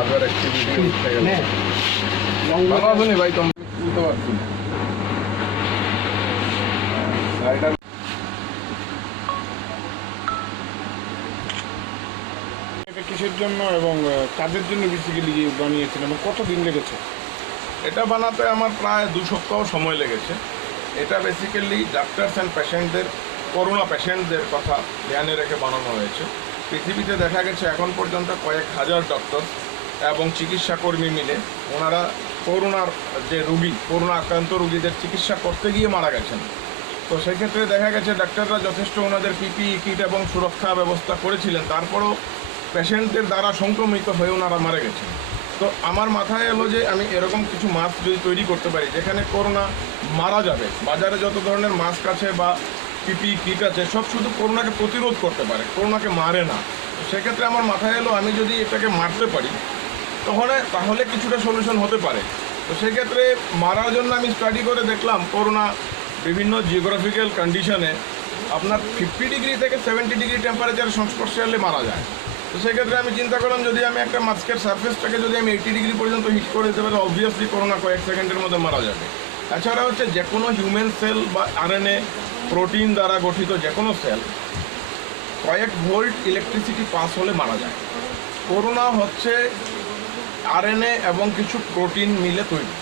আদার activity ভালো আছো নি ভাই? তুমি বুঝতে পারছি না গাড়িটা এটা কিসের জন্য এবং কাজের জন্য বেসিক্যালি বানিয়েছেন এবং কতদিন লেগেছে? এটা বানাতে আমার প্রায় 2 সপ্তাহ সময় লেগেছে। এটা বেসিক্যালি ডাক্তারস অ্যান্ড পেশেন্টদের, করোনা পেশেন্টদের কথা ধ্যানে রেখে বানানো হয়েছে। পৃথিবীতে দেখা গেছে এখন পর্যন্ত কয়েক হাজার ডক্টর এবং চিকিৎসাকর্মী মিলে ওনারা করোনার যে রুগী, করোনা আক্রান্ত রুগীদের চিকিৎসা করতে গিয়ে মারা গেছেন। তো সেক্ষেত্রে দেখা গেছে ডাক্তাররা যথেষ্ট ওনাদের পিপিই কিট এবং সুরক্ষা ব্যবস্থা করেছিলেন, তারপরও পেশেন্টদের দ্বারা সংক্রমিত হয়ে ওনারা মারা গেছেন। তো আমার মাথায় এলো যে আমি এরকম কিছু মাস্ক যদি তৈরি করতে পারি যেখানে করোনা মারা যাবে। বাজারে যত ধরনের মাস্ক আছে বা পিপিই কিট আছে সব শুধু করোনাকে প্রতিরোধ করতে পারে, করোনাকে মারে না। তো সেক্ষেত্রে আমার মাথায় এলো আমি যদি এটাকে মারতে পারি তাহলে কিছুটা সলিউশন হতে পারে। তো সেক্ষেত্রে মারার জন্য আমি স্টাডি করে দেখলাম করোনা বিভিন্ন জিওগ্রাফিক্যাল কন্ডিশনে আপনার 50 ডিগ্রি থেকে 70 ডিগ্রি টেম্পারেচারের সংস্পর্শে এলে মারা যায়। তো সেক্ষেত্রে আমি চিন্তা করলাম যদি আমি একটা মাস্কের সারফেসটাকে যদি আমি 80 ডিগ্রি পর্যন্ত হিট করে দিতে পারি অবভিয়াসলি করোনা কয়েক সেকেন্ডের মধ্যে মারা যাবে। এছাড়া হচ্ছে যে কোনো হিউম্যান সেল বা আরএনএ প্রোটিন দ্বারা গঠিত যে কোনো সেল কয়েক ভোল্ট ইলেকট্রিসিটি পাস হলে মারা যায়। করোনা হচ্ছে আরএনএ এবং কিছু প্রোটিন মিলে তৈরি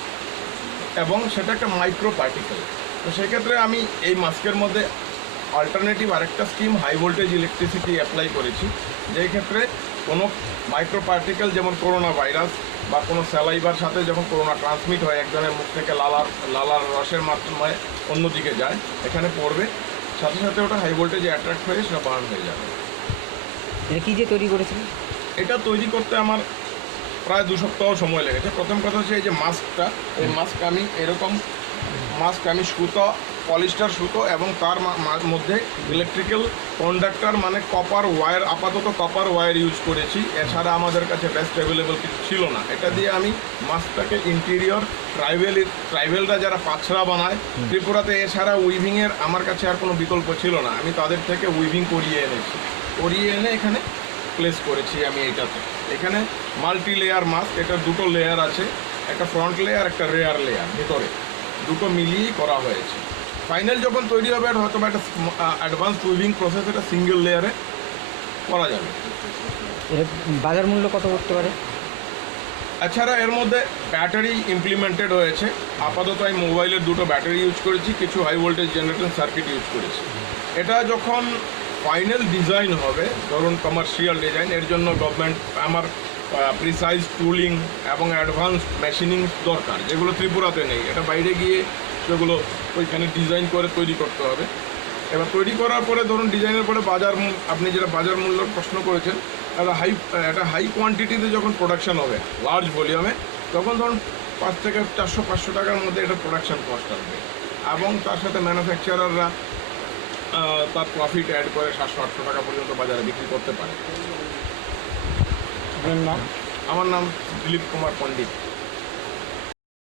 এবং সেটা একটা মাইক্রো পার্টিকেল। তো সেক্ষেত্রে আমি এই মাস্কের মধ্যে অল্টারনেটিভ আরেকটা scheme high voltage electricity apply করেছি, যেই ক্ষেত্রে কোনো মাইক্রো পার্টিকেল যেমন করোনা ভাইরাস বা কোনো স্যালাইভার সাথে যখন করোনা ট্রান্সমিট হয় একজনের মুখ থেকে লালার রসের মাধ্যমে অন্যদিকে যায়, এখানে পড়বে, সাথে সাথে ওটা হাই ভোল্টেজে অ্যাট্রাক্ট হয়ে সেটা বার্ন হয়ে যাবে। এটা কী দিয়ে তৈরি করেছেন? এটা তৈরি করতে আমার প্রায় 2 সপ্তাহ সময় লেগেছে। প্রথম কথা হচ্ছে এই যে মাস্কটা, এই মাস্ক আমি এরকম মাস্ক আমি সুতো, পলিস্টার সুতো এবং তার মধ্যে ইলেকট্রিক্যাল কন্ডাক্টর মানে কপার ওয়্যার, আপাতত কপার ওয়্যার ইউজ করেছি। এছাড়া আমাদের কাছে বেস্ট অ্যাভেলেবল কিছু ছিল না। এটা দিয়ে আমি মাস্কটাকে ইন্টেরিয়র ট্রাইবেলরা যারা পাছড়া বানায় ত্রিপুরাতে, এছাড়া উইভিংয়ের আমার কাছে আর কোনো বিকল্প ছিল না, আমি তাদের থেকে উইভিং করিয়ে এনে এখানে প্লেস করেছি আমি এইটাতে। এখানে মাল্টি লেয়ার মাস্ক, এটা 2টো লেয়ার আছে, একটা ফ্রন্ট লেয়ার একটা রেয়ার লেয়ার, ভিতরে দুটো মিলিয়েই করা হয়েছে। ফাইনাল যখন তৈরি হবে হয়তো একটা অ্যাডভান্স উইভিং প্রসেস এটা সিঙ্গেল লেয়ারে করা যাবে। এর বাজার মূল্য কত করতে পারে? এছাড়া এর মধ্যে ব্যাটারি ইমপ্লিমেন্টেড হয়েছে। আপাতত আমি মোবাইলের 2টো ব্যাটারি ইউজ করেছি, কিছু high voltage generator circuit use করেছি। এটা যখন ফাইনাল ডিজাইন হবে, ধরুন কমার্শিয়াল ডিজাইন, এর জন্য গভর্নমেন্ট আমার প্রিসাইজ টুলিং এবং অ্যাডভান্স মেশিনিং দরকার, যেগুলো ত্রিপুরাতে নেই। এটা বাইরে গিয়ে সেগুলো ওইখানে ডিজাইন করে তৈরি করতে হবে। এবার তৈরি করার পরে ধরুন ডিজাইনের পরে আপনি যেটা বাজার মূল্যর প্রশ্ন করেছেন, একটা হাই কোয়ান্টিটিতে যখন প্রোডাকশান হবে লার্জ ভলিউমে, তখন ধরুন 5 থেকে 400-500 টাকার মধ্যে এটা প্রোডাকশান কস্ট আসবে এবং তার সাথে ম্যানুফ্যাকচারাররা তার প্রফিট অ্যাড করে 700-800 টাকা পর্যন্ত বাজারে বিক্রি করতে পারে। আপনার নাম? আমার নাম দিলীপ কুমার পণ্ডিত।